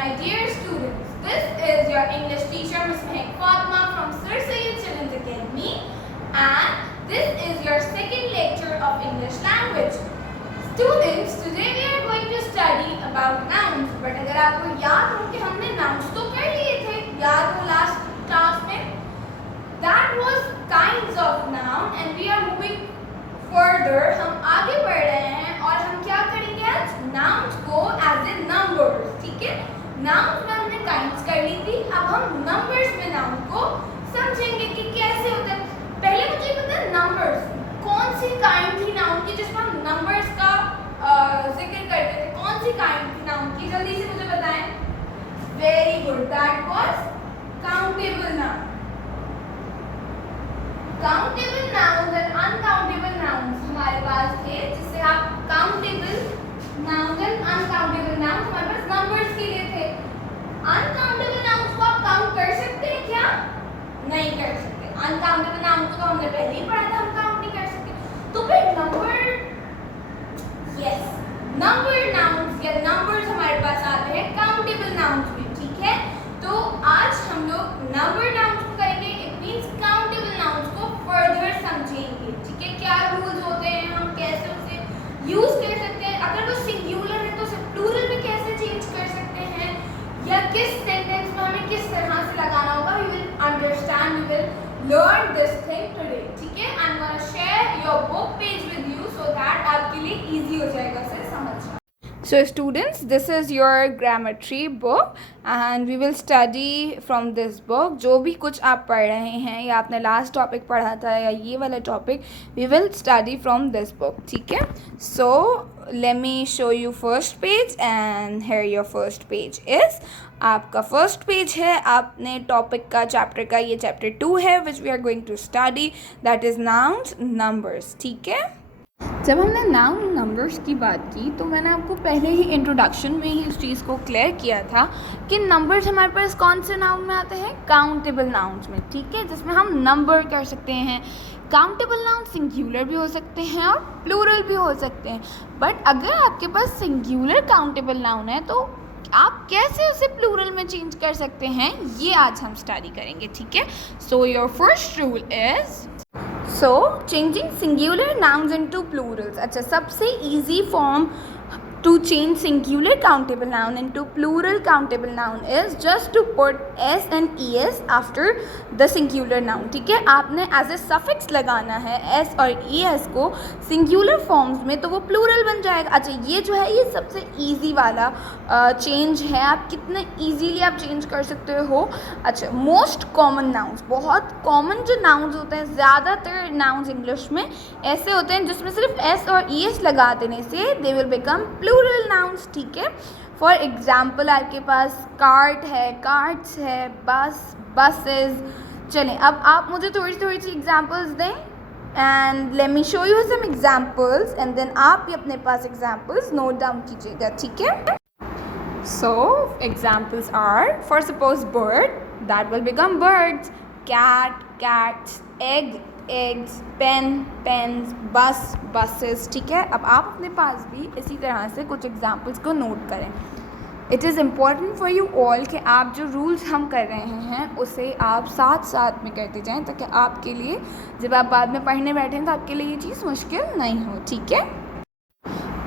my dear students. This is your English teacher, Ms. Mehak Fatma from Sir Syed Children's Academy, and this is your second lecture of English language. Students, today we are going to study about nouns. But अगर आपको याद हो कि हमने nouns तो कर लिए थे, याद हो last class में? That was kinds of noun, and we are moving further. हम आगे बढ़ रहे हैं और हम क्या करेंगे आज? Nouns को as in numbers, ठीक है? Nouns में हमने kinds कर ली थी, अब हम numbers में noun को समझेंगे कि कैसे होता है। पहले मुझे पता है numbers, कौन सी kind थी noun की जिसमें हम numbers का जिक्र करते थे? कौन सी kind थी noun की? जल्दी से मुझे बताएं। Very good, that was countable noun. Countable nouns and uncountable nouns हमारे पास थे, जिससे आप countable nouns and uncountable nouns हमारे पास numbers के लिए थे। uncountable nouns को आप count कर सकते हैं क्या? नहीं कर सकते। uncountable nouns को तो हमने पहले ही पढ़ा था, हम count नहीं कर सकते। तो फिर number nouns या numbers हमारे पास आते हैं countable nouns में, ठीक है? तो आज हम लोग number nouns को करेंगे, it means countable nouns को further समझेंगे, ठीक है? क्या rules होते हैं, हम कैसे उसे यूज कर सकते हैं, अगर वो सिंगुलर है तो उसे प्लूरल में कैसे चेंज कर सकते हैं, या किस सेंटेंस में हमें किस तरह से लगाना होगा। We will understand, we will learn this thing today, ठीक है? I am gonna share your book page with you so that आपके लिए इजी हो जाएगा उसे समझना। So students, this is your grammar tree book and we will study from this book. जो भी कुछ आप पढ़ रहे हैं या आपने लास्ट टॉपिक पढ़ा था या ये वाला topic, we will study from this book, ठीक है? So let me show you first page and here your first page is. आपका फर्स्ट पेज है, आपने टॉपिक का चैप्टर का ये चैप्टर 2 है which we are going to study, that is nouns numbers, ठीक है? जब हमने नाउन नंबर्स की बात की तो मैंने आपको पहले ही इंट्रोडक्शन में ही उस चीज़ को क्लियर किया था कि नंबर्स हमारे पास कौन से नाउन में आते हैं? काउंटेबल नाउन्स में, ठीक है? जिसमें हम नंबर कर सकते हैं। काउंटेबल नाउन सिंगुलर भी हो सकते हैं और प्लूरल भी हो सकते हैं। बट अगर आपके पास सिंगुलर काउंटेबल नाउन है तो आप कैसे उसे प्लूरल में चेंज कर सकते हैं, ये आज हम स्टडी करेंगे, ठीक है? So your first rule is changing singular nouns into Plurals. अच्छा, सबसे easy form to change singular countable noun into plural countable noun is just to put s and es after the singular noun, ठीक है? आपने as a suffix लगाना है s और es को singular forms में, तो वो plural बन जाएगा। अच्छा, ये जो है ये सबसे easy वाला change है, आप कितने easily आप change कर सकते हो। अच्छा, most common nouns, बहुत common जो nouns होते हैं, ज़्यादातर nouns English में ऐसे होते हैं जिसमें सिर्फ s और es लगा देने से they will become plural nouns, ठीक है? फॉर एग्जाम्पल आपके पास कार्ट है, कार्ट्स है, बस, बसेस। चलें, अब आप मुझे थोड़ी सी एग्जाम्पल्स दें and let me show you some examples and then आप भी अपने पास एग्जाम्पल्स नोट डाउन कीजिएगा, ठीक है? So examples are, for suppose bird, that will become birds, cat, cats, egg, eggs, pen, pens, bus, buses, ठीक है? अब आप अपने पास भी इसी तरह से कुछ एग्जाम्पल्स को नोट करें। It is important for you all कि आप जो रूल्स हम कर रहे हैं उसे आप साथ साथ में करते जाएं, ताकि आपके लिए जब आप बाद में पढ़ने बैठें तो आपके लिए ये चीज़ मुश्किल नहीं हो, ठीक है?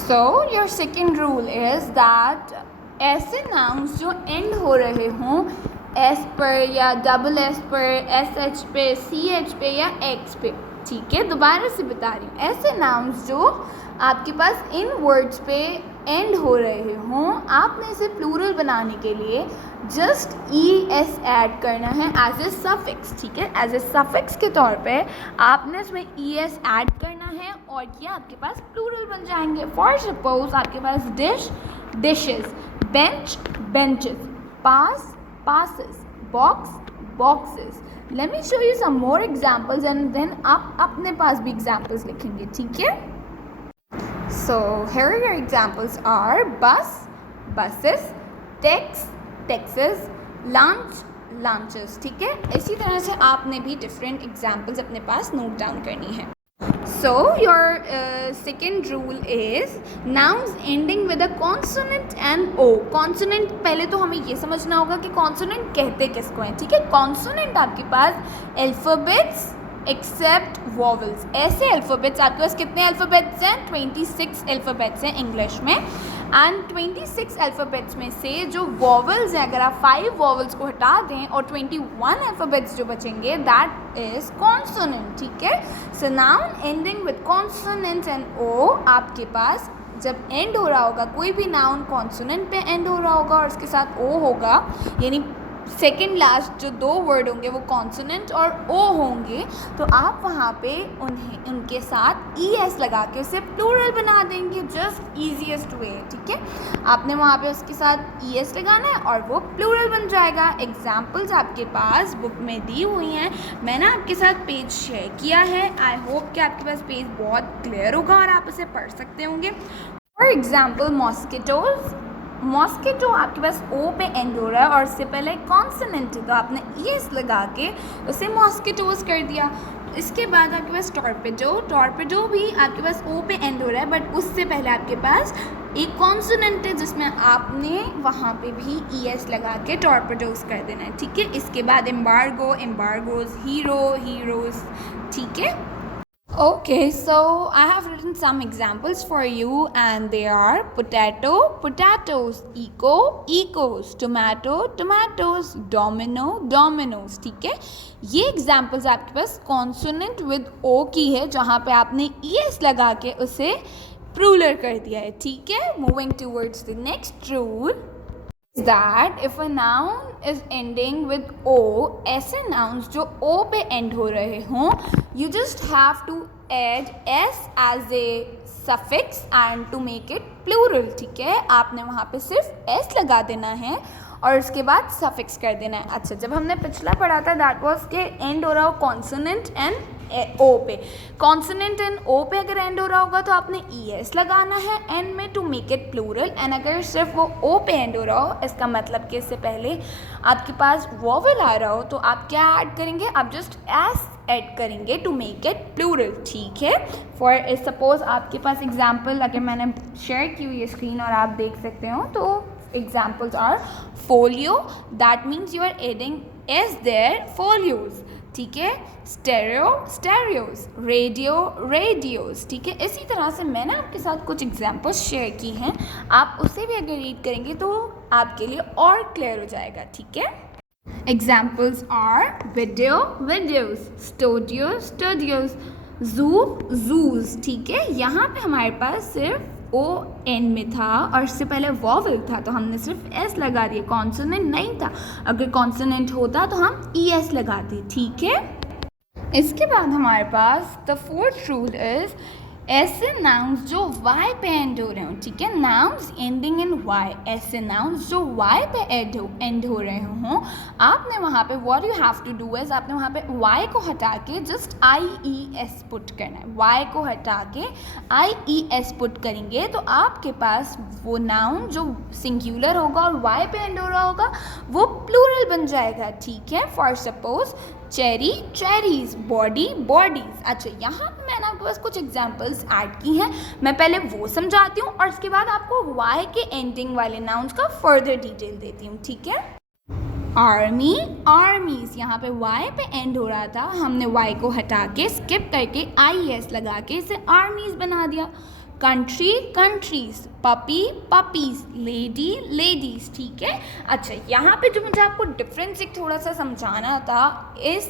So your second rule is that ऐसे नाउन्स जो एंड हो रहे हों एस पर या डबल एस पर, एस एच पे, सी एच पे या एक्स पे, ठीक है? दोबारा से बता रही हूँ, ऐसे नाउन्स जो आपके पास इन वर्ड्स पे एंड हो रहे हों, आपने इसे प्लूरल बनाने के लिए जस्ट ई एस ऐड करना है एज ए सफिक्स, ठीक है? एज ए सफिक्स के तौर पे आपने इसमें ई एस ऐड करना है और ये आपके पास प्लूरल बन जाएंगे। फॉर सपोज आपके पास dish, dishes, bench, benches, pass, passes, box, boxes. Let me show you some more examples and then आप अपने पास भी examples लिखेंगे, ठीक है? So here your examples are bus, buses, text, texts, lunch, lunches, ठीक है? इसी तरह से आपने भी different examples अपने पास note down करनी है। So your second rule is nouns ending with a consonant and o. consonant पहले तो हमें ये समझना होगा कि consonant कहते किसको हैं, ठीक है। consonant आपके पास अल्फ़ाबेट्स एक्सेप्ट वॉवल्स, ऐसे अल्फ़ाबेट्स आपके पास कितने अल्फ़ाबेट्स हैं, 26 अल्फ़ाबेट्स हैं इंग्लिश में। एंड 26 अल्फ़ाबेट्स में से जो वॉवल्स हैं, अगर आप 5 वॉवल्स को हटा दें और 21 अल्फ़ाबेट्स जो बचेंगे, दैट इज़ कॉन्सोनेंट, ठीक है। So noun ending with consonant and O, आपके पास जब एंड हो रहा होगा कोई भी नाउन कॉन्सोनेंट पे एंड हो रहा होगा और उसके साथ ओ होगा, यानी सेकेंड लास्ट जो 2 वर्ड होंगे वो कॉन्सोनेंट और ओ होंगे, तो आप वहाँ पे उनके साथ ई एस लगा के उसे प्लूरल बना देंगे, जस्ट ईजीएस्ट वे, ठीक है। आपने वहाँ पे उसके साथ ई एस लगाना है और वो प्लूरल बन जाएगा। एग्जाम्पल्स आपके पास बुक में दी हुई हैं, मैंने आपके साथ पेज शेयर किया है। आई होप कि आपके पास पेज बहुत क्लियर होगा और आप उसे पढ़ सकते होंगे। फॉर एग्जाम्पल मॉस्किटोज, मॉस्किटो आपके पास ओ पे एंड हो रहा है और इससे पहले कॉन्सोनेंट है, तो आपने ई एस लगा के उसे मॉस्किटोज कर दिया। इसके बाद आपके पास टॉर्पेडो, टॉर्पेडो भी आपके पास ओ पे एंड हो रहा है, बट उससे पहले आपके पास एक कॉन्सोनेंट है जिसमें आपने वहाँ पे भी ई एस लगा के टॉर्पेडोज कर देना है, ठीक है। इसके बाद एम्बार्गो, एम्बार्गोज, हीरो, हीरोज, ठीक है। Okay, so I have written some examples for you and they are potato, potatoes, eco, ecos, tomato, tomatoes, domino, dominoes, ठीक है। ये examples आपके पास consonant with o की है, जहाँ पे आपने es लगा के उसे प्लूरल कर दिया है, ठीक है। Moving towards the next rule that if a noun is ending with o, ऐसे nouns जो o पे end हो रहे हों, you just have to add s as a suffix and to make it plural, ठीक है। आपने वहाँ पे सिर्फ s लगा देना है और उसके बाद सफिक्स कर देना है। अच्छा, जब हमने पिछला पढ़ा था दैट वाज के एंड हो रहा हो कॉन्सोनेंट एंड ओ पे, कॉन्सोनेंट एंड ओ पे अगर एंड हो रहा होगा तो आपने ई एस लगाना है एंड में to make it plural, and अगर सिर्फ वो ओ पे एंड हो रहा हो, इसका मतलब कि इससे पहले आपके पास वॉवल आ रहा हो, तो आप क्या ऐड करेंगे, आप जस्ट एस ऐड करेंगे टू मेक इट प्लूरल, ठीक है। फॉर सपोज आपके पास एग्जाम्पल अगर मैंने शेयर की हुई है स्क्रीन और आप देख सकते हो, तो examples are folio, that means you are adding s there, folios, ठीक है। stereo, stereos, radio, radios, ठीक है। इसी तरह से मैंने आपके साथ कुछ एग्जाम्पल्स शेयर की हैं, आप उसे भी अगर रीड करेंगे तो आपके लिए और क्लियर हो जाएगा, ठीक है। Examples are video, videos, studio, studios, zoo, zoos, ठीक है। यहाँ पे हमारे पास सिर्फ ओ एन में था और इससे पहले वॉवल था, तो हमने सिर्फ एस लगा दिया, कॉन्सोनेंट नहीं था। अगर कॉन्सोनेंट होता तो हम ई एस लगाते, ठीक है। इसके बाद हमारे पास द फोर्थ रूल इज ऐसे नाउन्स जो वाई पे एंड हो रहे हो, ठीक है। नाउन्स एंडिंग इन वाई, ऐसे नाउन्स जो वाई पे एंड हो रहे हों, आपने वहाँ पे what you have to do is आपने वहाँ पे वाई को हटा के just I E S put करना है। वाई को हटा के आई ई एस पुट करेंगे तो आपके पास वो नाउन जो सिंगुलर होगा और वाई पे एंड हो रहा होगा वो प्लूरल बन जाएगा, ठीक है। For suppose cherry, cherries, body, bodies. अच्छा, यहाँ पे मैंने आपके पास कुछ एग्जाम्पल्स ऐड की हैं, मैं पहले वो समझाती हूँ और उसके बाद आपको वाई के एंडिंग वाले नाउन्स का फर्दर डिटेल देती हूँ, ठीक है। आर्मी, आर्मीज, यहाँ पे वाई पे एंड हो रहा था, हमने वाई को हटा के स्किप करके आई एस लगा के इसे आर्मीज बना दिया। Country, countries, puppy, puppies, lady, ladies, ठीक है। अच्छा, यहाँ पे जो मुझे आपको डिफरेंस एक थोड़ा सा समझाना था इस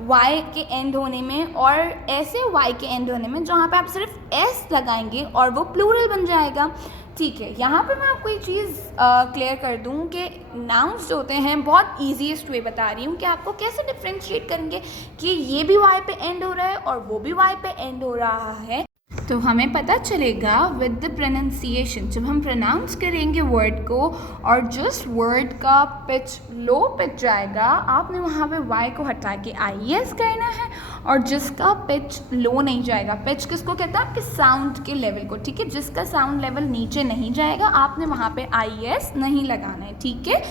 वाई के एंड होने में और ऐसे वाई के एंड होने में, जहाँ पे आप सिर्फ एस लगाएंगे और वो प्लूरल बन जाएगा, ठीक है। यहाँ पे मैं आपको एक चीज़ क्लियर कर दूँ कि नाउन्स जो होते हैं बहुत ईजीएस्ट वे बता रही हूँ कि आपको कैसे डिफ्रेंशिएट करेंगे कि ये भी वाई पे एंड हो रहा है और वो भी वाई पे एंड हो रहा है, तो हमें पता चलेगा विद द प्रोनाउंसिएशन। जब हम प्रोनाउंस करेंगे वर्ड को और जस्ट वर्ड का पिच लो पिच जाएगा, आपने वहाँ पे वाई को हटा के आई एस करना है, और जिसका पिच लो नहीं जाएगा, पिच किसको कहता है, आपके साउंड के लेवल को, ठीक है। जिसका साउंड लेवल नीचे नहीं जाएगा आपने वहाँ पे आई एस नहीं लगाना है, ठीक है।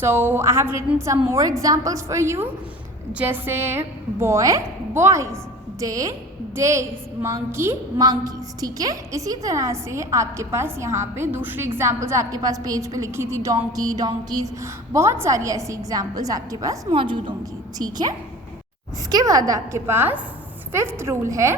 So I have written some more examples for you, जैसे boy, boys, day days, monkey monkeys, ठीक है। इसी तरह से आपके पास यहाँ पे दूसरी एग्जाम्पल्स आपके पास पेज पे लिखी थी, डोंकी डोंकीज, बहुत सारी ऐसी एग्जाम्पल्स आपके पास मौजूद होंगी, ठीक है। इसके बाद आपके पास फिफ्थ रूल है,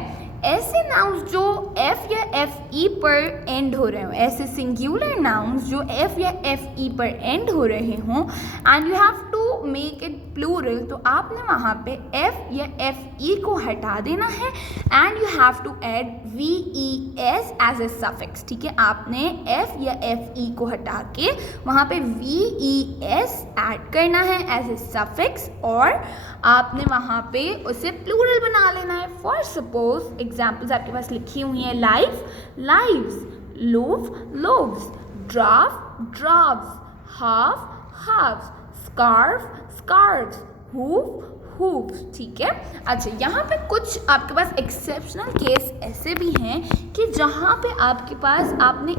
ऐसे नाउन्स जो एफ या एफ ई पर एंड हो रहे हों, ऐसे सिंगुलर नाउन्स जो एफ या एफ ई पर एंड हो रहे हों and you have to make it plural, तो आपने वहाँ पे एफ या एफ ई को हटा देना है and you have to add V E S as a suffix, ठीक है। आपने एफ या एफ ई को हटा के वहाँ पे वी ई एस ऐड करना है एज ए सफिक्स और आपने वहाँ पे उसे प्लूरल बना लेना है। फॉर सपोज एग्जाम्पल्स आपके पास लिखी हुई हैं, life lives, loaf loaves, draft drafts, half halfs, scarf scarfs, hoof hoofs, ठीक है। अच्छा, यहाँ पे कुछ आपके पास एक्सेप्शनल केस ऐसे भी हैं कि जहाँ पे आपके पास आपने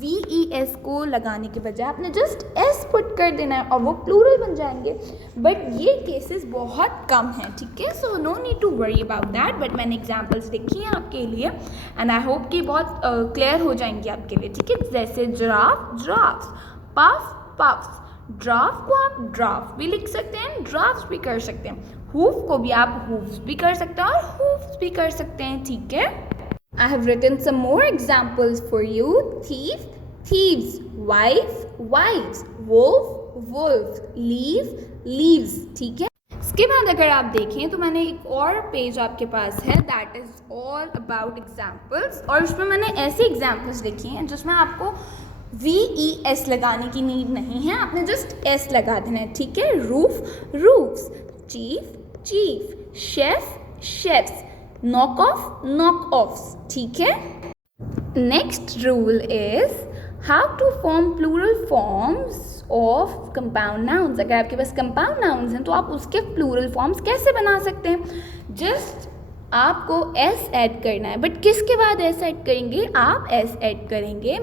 वी ई एस को लगाने के बजाय आपने जस्ट एस पुट कर देना है और वो प्लूरल बन जाएंगे, बट ये केसेस बहुत कम हैं, ठीक है। So no need to worry about that, but मैंने एग्जांपल्स लिखी हैं आपके लिए एंड आई होप कि बहुत क्लियर हो जाएंगी आपके लिए, ठीक है। जैसे giraffe drafts, puff puffs, draft को आप ड्राफ्ट भी लिख सकते हैं, ड्राफ्ट्स भी कर सकते हैं, हूफ को भी आप हूफ्स भी कर सकते हैं और हूफ्स भी कर सकते हैं, ठीक है। I have written some more examples for you. Thief, thieves, wife, wives, wolf, wolves, leaf, leaves, ठीक है। इसके बाद अगर आप देखें तो मैंने एक और पेज आपके पास है, that is all about examples, और उसमें मैंने ऐसे एग्जाम्पल्स लिखी हैं जिसमें आपको वी ई एस लगाने की नीड नहीं है, आपने जस्ट एस लगा देना है, ठीक है। Roof roofs, chief chief, chef chefs, knock off knock offs, ठीक है। Next rule is how to form plural forms of compound nouns. अगर आपके पास कंपाउंड नाउन्स हैं तो आप उसके प्लूरल फॉर्म्स कैसे बना सकते हैं। जस्ट आपको एस ऐड करना है, बट किसके बाद एस ऐड करेंगे, आप एस ऐड करेंगे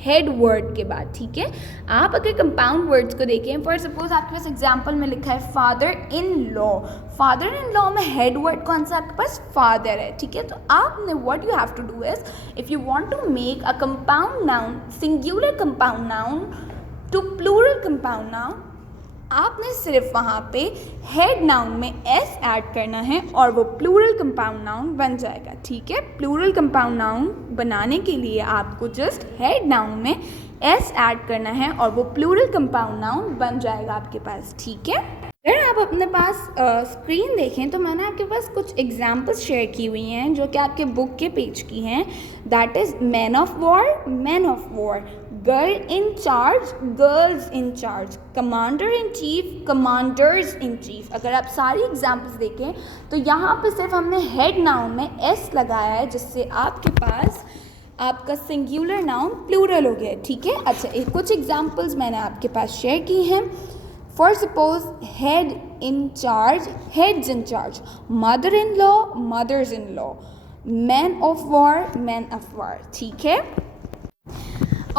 हेड वर्ड के बाद, ठीक है। आप अगर कंपाउंड वर्ड्स को देखें, फॉर सपोज आपके पास एग्जांपल में लिखा है father in law, father in law में हेड वर्ड कौन सा आपके पास, फादर है, ठीक है। तो आपने what you have to do is, if you want to make a compound noun, singular compound noun to plural compound noun, आपने सिर्फ वहाँ पे हेड नाउन में एस ऐड करना है और वो प्लूरल कंपाउंड नाउन बन जाएगा, ठीक है। प्लूरल कंपाउंड नाउन बनाने के लिए आपको जस्ट हेड नाउन में एस ऐड करना है और वो प्लूरल कंपाउंड नाउन बन जाएगा आपके पास, ठीक है। अगर आप अपने पास स्क्रीन देखें तो मैंने आपके पास कुछ एग्जाम्पल्स शेयर की हुई हैं जो कि आपके बुक के पेज की हैं, that is man of war, girl in charge, girls in charge, commander in chief, commanders in chief. अगर आप सारी एग्जाम्पल्स देखें तो यहाँ पे सिर्फ हमने हेड नाउन में एस लगाया है, जिससे आपके पास आपका सिंगुलर नाउन प्लूरल हो गया, ठीक है। अच्छा, कुछ एग्जाम्पल्स मैंने आपके पास शेयर की हैं। For suppose head in charge, heads in charge, mother in law, mother's in law, man of war, ठीक है।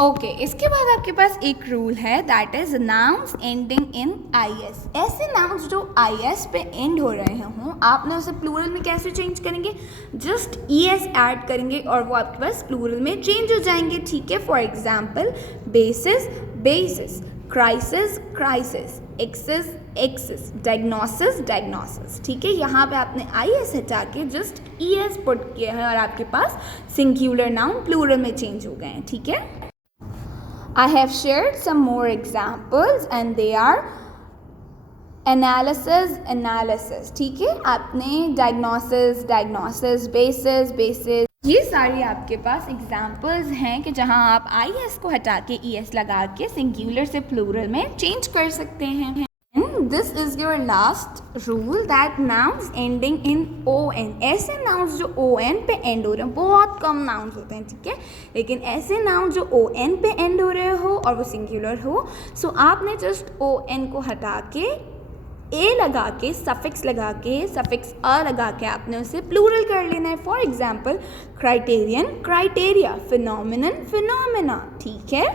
ओके, इसके बाद आपके पास एक रूल है, that is nouns ending in I S. ऐसे नाउन्स जो आई एस पे एंड हो रहे हों, आपने उसे प्लूरल में कैसे चेंज करेंगे, जस्ट ई एस ऐड करेंगे और वो आपके पास प्लूरल में चेंज हो जाएंगे, ठीक है। For example, basis basis, crisis crisis, axis axis, diagnosis diagnosis, ठीक है। यहाँ पे आपने आई एस हटा के जस्ट ई एस पुट किया है और आपके पास सिंगुलर नाउन प्लूरल में चेंज हो गए हैं, ठीक है। I have shared some more examples and they are analysis, ठीक है। आपने diagnosis, basis, ये सारी आपके पास एग्जाम्पल्स हैं कि जहाँ आप आई एस को हटा के ई एस लगा के सिंगुलर से प्लूरल में चेंज कर सकते हैं। This is your last rule, that nouns ending in O N. ऐसे नाउन्स जो ओ एन पे एंड हो रहे हैं, बहुत कम नाउन्स होते हैं, ठीक है, लेकिन ऐसे नाउन्स जो ओ एन पे एंड हो रहे हो और वो सिंगुलर हो, सो आपने जस्ट ओ एन को हटा के ए लगा के सफिक्स लगा के सफिक्स अ लगा के आपने उसे प्लूरल कर लेना है। For example, criterion criteria, phenomenon phenomena, ठीक है।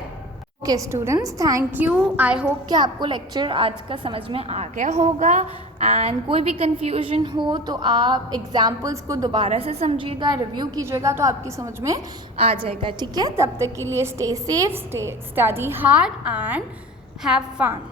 Okay students, thank you. I hope कि आपको लेक्चर आज का समझ में आ गया होगा। एंड कोई भी कन्फ्यूजन हो तो आप एग्जाम्पल्स को दोबारा से समझिएगा, रिव्यू कीजिएगा, तो आपकी समझ में आ जाएगा। ठीक है, तब तक के लिए stay safe, stay study hard and have fun.